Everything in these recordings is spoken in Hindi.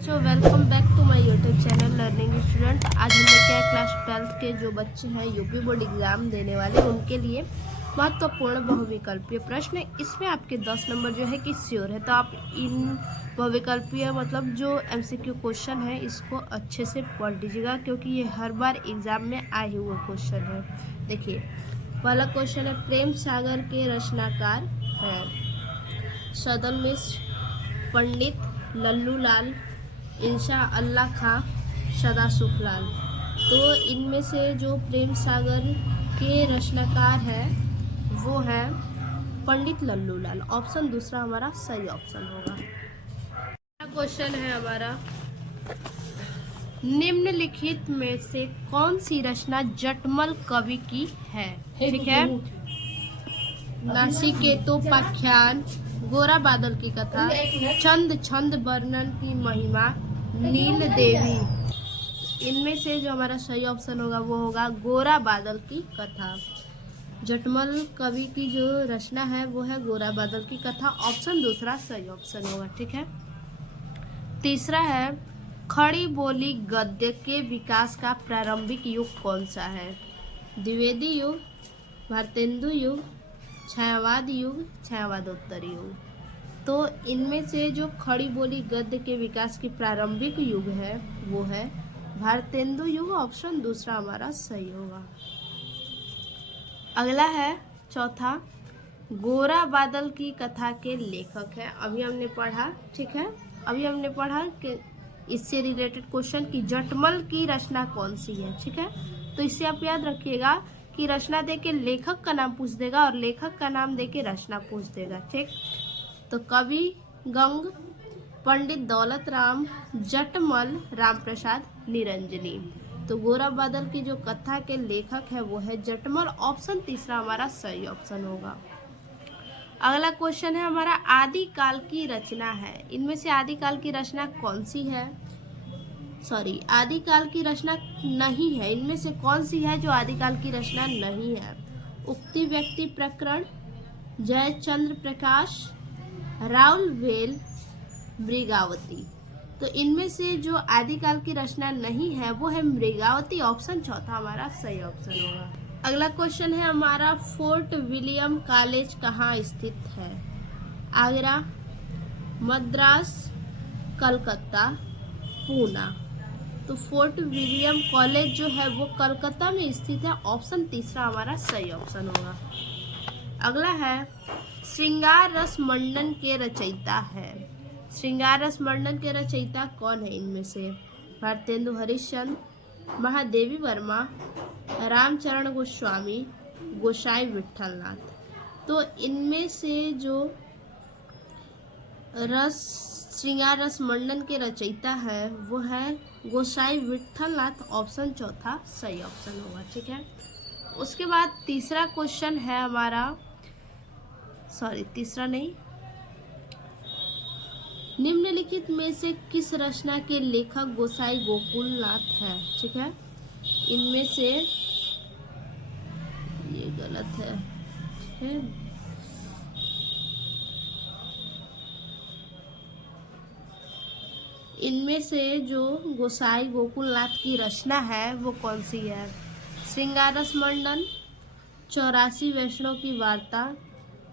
So welcome back to my YouTube channel learning student. आज हम लेके आए क्लास 12th के जो बच्चे हैं यूपी बोर्ड एग्जाम देने वाले उनके लिए महत्वपूर्ण बहुविकल्पीय प्रश्न। इसमें आपके 10 नंबर जो है कि श्योर है, तो आप इन बहुविकल्पीय मतलब जो एमसीक्यू क्वेश्चन है इसको अच्छे से पढ़ लीजिएगा, क्योंकि ये हर बार एग्जाम में आए हुए क्वेश्चन है। देखिए, पहला क्वेश्चन है, प्रेम सागर के रचनाकार हैं सदल मिश्र, पंडित लल्लू लाल, इंशा अल्लाह खां, सदा सुखलाल। तो इनमें से जो प्रेम सागर के रचनाकार है वो है पंडित लल्लू लाल। ऑप्शन दूसरा हमारा सही ऑप्शन होगा। क्वेश्चन है हमारा, निम्नलिखित में से कौन सी रचना जटमल कवि की है? ठीक है, नासिकेतोपाख्यान, गोरा बादल की कथा, चंद छंद वर्णन की महिमा, नील देवी। इनमें से जो हमारा सही ऑप्शन होगा वो होगा गोरा बादल की कथा। जटमल कवि की जो रचना है वो है गोरा बादल की कथा। ऑप्शन दूसरा सही ऑप्शन होगा। ठीक है, तीसरा है, खड़ी बोली गद्य के विकास का प्रारंभिक युग कौन सा है? द्विवेदी युग, भारतेंदु युग, छायावाद युग, छायावादोत्तर युग। तो इनमें से जो खड़ी बोली गद्य के विकास की प्रारंभिक युग है वो है भारतेंदु युग। ऑप्शन दूसरा हमारा सही होगा। अगला है चौथा, गोरा बादल की कथा के लेखक है। अभी हमने पढ़ा, ठीक है, अभी हमने पढ़ा कि इससे रिलेटेड क्वेश्चन की जटमल की रचना कौन सी है। ठीक है, तो इससे आप याद रखिएगा कि रचना दे के लेखक का नाम पूछ देगा और लेखक का नाम दे के रचना पूछ देगा। ठीक, तो कवि गंग, पंडित दौलत राम, जटमल राम प्रसाद निरंजनी। तो गोरा बादल की जो कथा के लेखक है वो है जटमल। ऑप्शन तीसरा हमारा सही ऑप्शन होगा। अगला क्वेश्चन है हमारा, आदिकाल की रचना है। इनमें से आदिकाल की रचना कौन सी है? सॉरी, आदिकाल की रचना नहीं है। इनमें से कौन सी है जो आदिकाल की रचना नहीं है? उक्ति व्यक्ति प्रकरण, जयचंद्र प्रकाश, राउल वेल, मृगावती। तो इनमें से जो आदिकाल की रचना नहीं है वो है मृगावती। ऑप्शन चौथा हमारा सही ऑप्शन होगा। अगला क्वेश्चन है हमारा, फोर्ट विलियम कॉलेज कहाँ स्थित है? आगरा, मद्रास, कलकत्ता, पूना। तो फोर्ट विलियम कॉलेज जो है वो कलकत्ता में स्थित है। ऑप्शन तीसरा हमारा सही ऑप्शन होगा। अगला है, श्रृंगार रस मंडन के रचयिता है। श्रृंगार रस मंडन के रचयिता कौन है? इनमें से भारतेंदु हरिश्चंद्र, महादेवी वर्मा, रामचरण गोस्वामी, गोसाई विठलनाथ। तो इनमें से जो श्रृंगार रस मंडन के रचयिता है वो है गोसाई विठलनाथ। ऑप्शन चौथा सही ऑप्शन होगा। ठीक है, उसके बाद तीसरा क्वेश्चन है हमारा, सॉरी तीसरा नहीं, निम्नलिखित में से किस रचना के लेखक गोसाई गोकुलनाथ हैं? ठीक है, इनमें से ये गलत है, ठीक है, इनमें से जो गोसाई गोकुलनाथ की रचना है वो कौन सी है? श्रृंगार रस मंडन, 84 वैष्णव की वार्ता,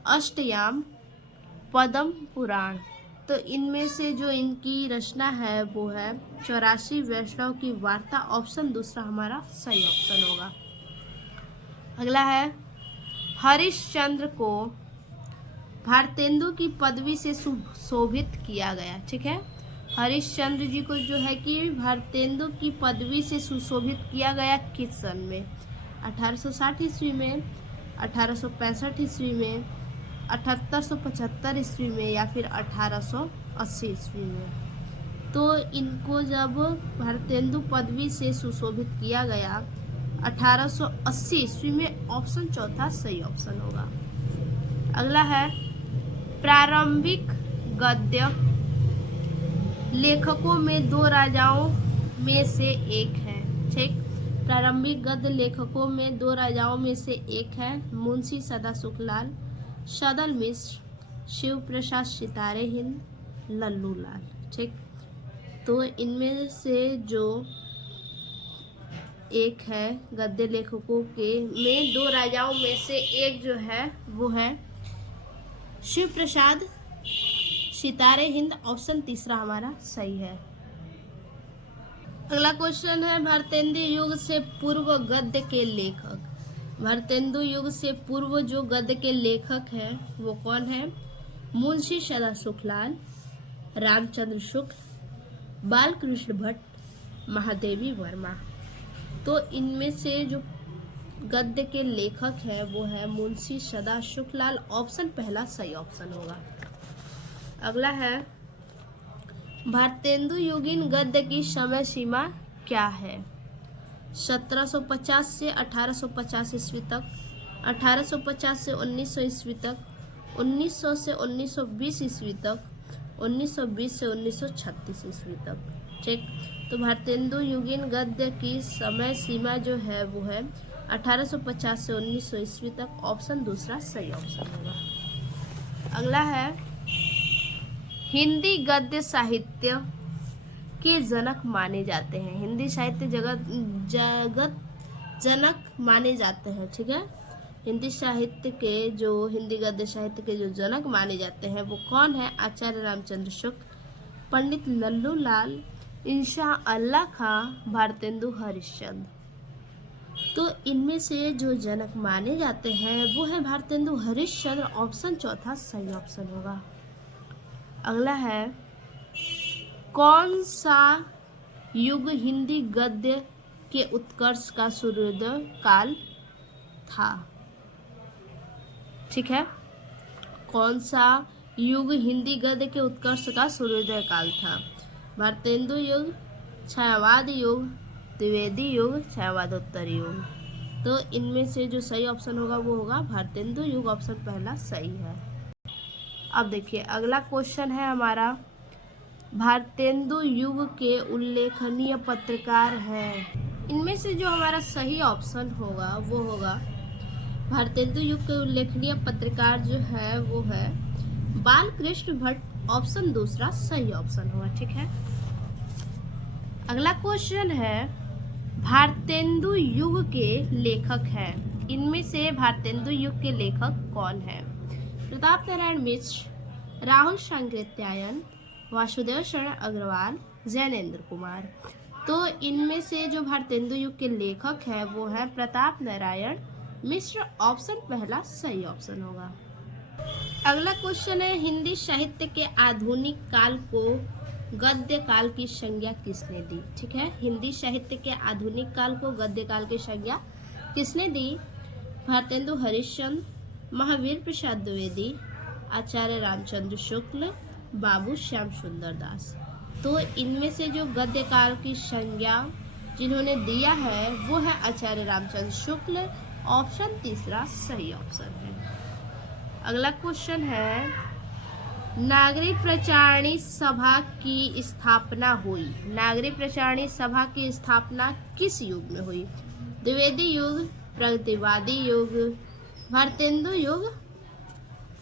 अष्टयाम, पद्म पुराण। तो इनमें से जो इनकी रचना है वो है 84 वैष्णव की वार्ता। ऑप्शन दूसरा हमारा सही ऑप्शन होगा। अगला है, हरिश्चंद्र को भारतेंदु की पदवी से सुशोभित किया गया। ठीक है, हरिश्चंद्र जी को जो है कि भारतेंदु की पदवी से सुशोभित किया गया किस सन में? 1860 ईस्वी में, 1865 ईस्वी में, 7875 ईस्वी में, या फिर 1880 ईस्वी में। तो इनको जब भारतेंदु पदवी से सुशोभित किया गया 1880 ईस्वी में। ऑप्शन चौथा सही ऑप्शन होगा। अगला है, प्रारंभिक गद्य लेखकों में दो राजाओं में से एक है। ठीक, प्रारंभिक गद्य लेखकों में दो राजाओं में से एक है मुंशी सदा सुखलाल, सदल मिश्र, शिव प्रसाद सितारे हिंद, लल्लू लाल। ठीक, तो इनमें से जो एक है गद्य लेखकों के में दो राजाओं में से एक जो है वो है शिव प्रसाद सितारे हिंद। ऑप्शन तीसरा हमारा सही है। अगला क्वेश्चन है भारतेंदु युग से पूर्व गद्य के लेखक। भारतेंदु युग से पूर्व जो गद्य के लेखक हैं वो कौन है? मुंशी सदा सुखलाल, रामचंद्र शुक्ल, बालकृष्ण भट्ट, महादेवी वर्मा। तो इनमें से जो गद्य के लेखक हैं वो है मुंशी सदा सुखलाल। ऑप्शन पहला सही ऑप्शन होगा। अगला है भारतेंदु युगीन गद्य की समय सीमा क्या है? 1750 से 1850 ईस्वी तक, 1850 से 1900 ईस्वी तक, 1900 से 1920 ईस्वी तक, 1920 से 1936 ईस्वी तक। ठीक, तो भारतेंदु युगीन गद्य की समय सीमा जो है वो है 1850 से 1900 ईस्वी तक। ऑप्शन दूसरा सही ऑप्शन होगा। अगला है हिंदी गद्य साहित्य के जनक माने जाते हैं। हिंदी साहित्य जगत जनक माने जाते हैं। ठीक है, हिंदी गद्य साहित्य के जो जनक माने जाते हैं वो कौन है? आचार्य रामचंद्र शुक्ल, पंडित लल्लू लाल, इंशा अल्लाह खां, भारतेंदु हरिश्चंद्र। तो इनमें से जो जनक माने जाते हैं वो है भारतेंदु हरिश्चंद्र। ऑप्शन चौथा सही ऑप्शन होगा। अगला है कौन सा युग हिंदी गद्य के उत्कर्ष का सूर्योदय काल था? ठीक है, कौन सा युग हिंदी गद्य के उत्कर्ष का सूर्योदय काल था? भारतेंदु युग, छायावाद युग, द्विवेदी युग, छायावादोत्तर युग। तो इनमें से जो सही ऑप्शन होगा वो होगा भारतेंदु युग। ऑप्शन पहला सही है। अब देखिए अगला क्वेश्चन है हमारा भारतेंदु युग के उल्लेखनीय पत्रकार हैं। इनमें से जो हमारा सही ऑप्शन होगा वो होगा भारतेंदु युग के उल्लेखनीय पत्रकार जो है वो है बालकृष्ण भट्ट। ऑप्शन दूसरा सही ऑप्शन होगा। ठीक है, अगला क्वेश्चन है भारतेंदु युग के लेखक हैं। इनमें से भारतेंदु युग के लेखक कौन है? प्रताप नारायण मिश्र, राहुल सांकृत्यायन, वासुदेव शरण अग्रवाल, जैनेन्द्र कुमार। तो इनमें से जो भारतेंदु युग के लेखक हैं वो है प्रताप नारायण मिश्र। ऑप्शन पहला सही ऑप्शन होगा। अगला क्वेश्चन है हिंदी साहित्य के आधुनिक काल को गद्य काल की संज्ञा किसने दी? ठीक है, हिंदी साहित्य के आधुनिक काल को गद्य काल की संज्ञा किसने दी? भारतेंदु हरिश्चंद्र, महावीर प्रसाद द्विवेदी, आचार्य रामचंद्र शुक्ल, बाबू श्याम सुंदर दास। तो इनमें से जो गद्य काल की संज्ञा जिन्होंने दिया है वो है आचार्य रामचंद्र शुक्ल। ऑप्शन तीसरा सही ऑप्शन है। अगला क्वेश्चन है नागरिक प्रचारणी सभा की स्थापना हुई। नागरिक प्रचारणी सभा की स्थापना किस युग में हुई? द्विवेदी युग, प्रगतिवादी युग, भारतेंदु युग,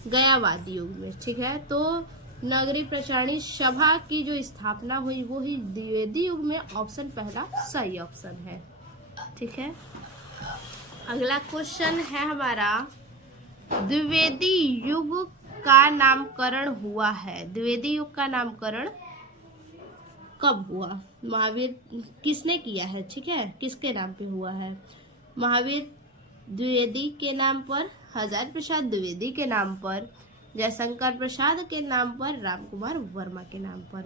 गयावादी युग में। ठीक है, तो नागरिक प्रचारणी सभा की जो स्थापना हुई वो ही द्विवेदी युग में। ऑप्शन पहला सही ऑप्शन है। ठीक है, अगला क्वेश्चन है हमारा द्विवेदी युग का नामकरण हुआ है। द्विवेदी युग का नामकरण कब हुआ? महावीर किसने किया है? ठीक है, किसके नाम पे हुआ है? महावीर द्विवेदी के नाम पर, हजारी प्रसाद द्विवेदी के नाम पर, जयशंकर प्रसाद के नाम पर, रामकुमार वर्मा के नाम पर।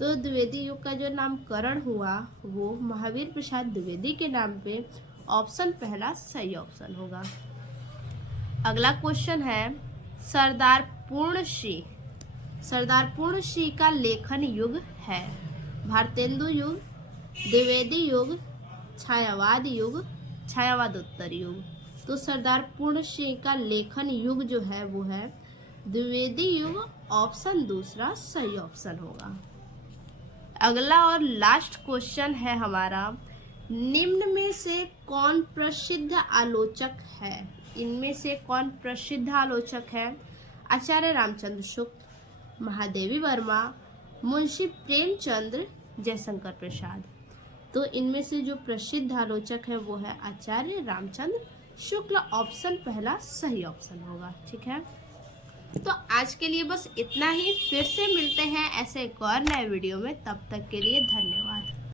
तो द्विवेदी युग का जो नामकरण हुआ वो महावीर प्रसाद द्विवेदी के नाम पे। ऑप्शन पहला सही ऑप्शन होगा। अगला क्वेश्चन है सरदार पूर्ण सिंह का लेखन युग है। भारतेंदु युग, द्विवेदी युग, छायावाद युग, छायावादोत्तर युग। तो सरदार पूर्ण सिंह का लेखन युग जो है वो है द्विवेदी युग। ऑप्शन दूसरा सही ऑप्शन होगा। अगला और लास्ट क्वेश्चन है हमारा निम्न में से कौन प्रसिद्ध आलोचक है? इनमें से कौन प्रसिद्ध आलोचक है? आचार्य रामचंद्र शुक्ल, महादेवी वर्मा, मुंशी प्रेमचंद्र, जयशंकर प्रसाद। तो इनमें से जो प्रसिद्ध आलोचक है वो है आचार्य रामचंद्र शुक्ल। ऑप्शन पहला सही ऑप्शन होगा। ठीक है, तो आज के लिए बस इतना ही। फिर से मिलते हैं ऐसे एक और नए वीडियो में, तब तक के लिए धन्यवाद।